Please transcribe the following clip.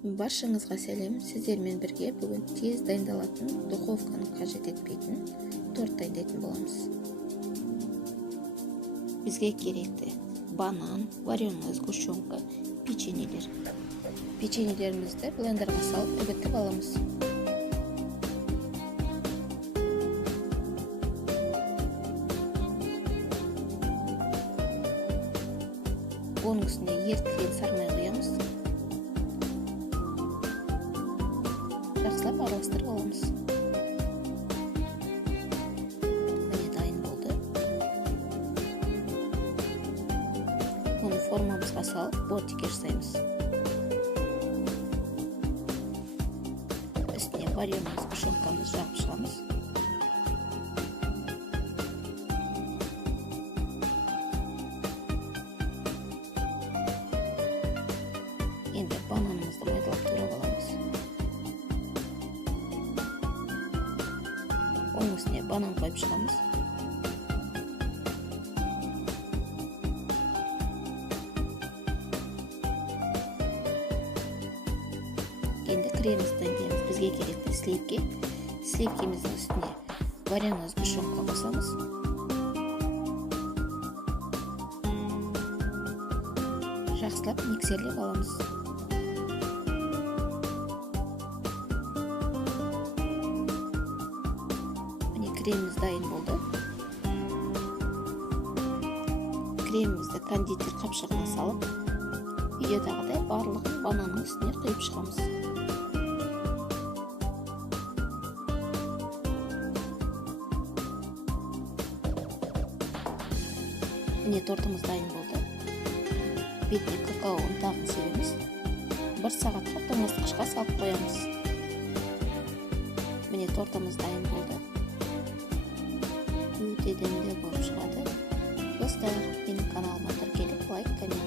Баршаңызға сәлем. Сіздермен бірге бүгін тез дайындалатын, духовканы қажет етпейтін торт дайындайтын боламыз. Бізге керекті банан, вареная сгущенка, печеньелер. Печеньелерімізді блендерге салып үгітіп аламыз. Оның үстіне ерітілген сармай құямыз. Жақсылап араластырып аламыз. Міне дайын болды. Оны формамызға салып бортикке жасаймыз. Үстіне вареная сгущенкамызды жағып шығамыз. Енді бананымызды майдалап турап аламыз. Оның үстіне банан қойып шығамыз. Енді кремімізді дайындаймыз. Бізге керекті сливки. Сливкеміздің үстіне вареная сгущенка қосамыз. Жақсылап миксерлеп аламыз. Креміміз дайын болды. Кремімізді кондитер қапшығына салып, видеодағыдай барлығын бананның үстіне құйып шығамыз. Міне тортымыз дайын болды. Бетіне какао ұнтағын себеміз. 1 сағатқа тоңазытқышқа салып қоямыз. Міне тортымыз дайын болды. Өте демді болып шығады. Достар, менің каналыма тіркеліп лайк, коммент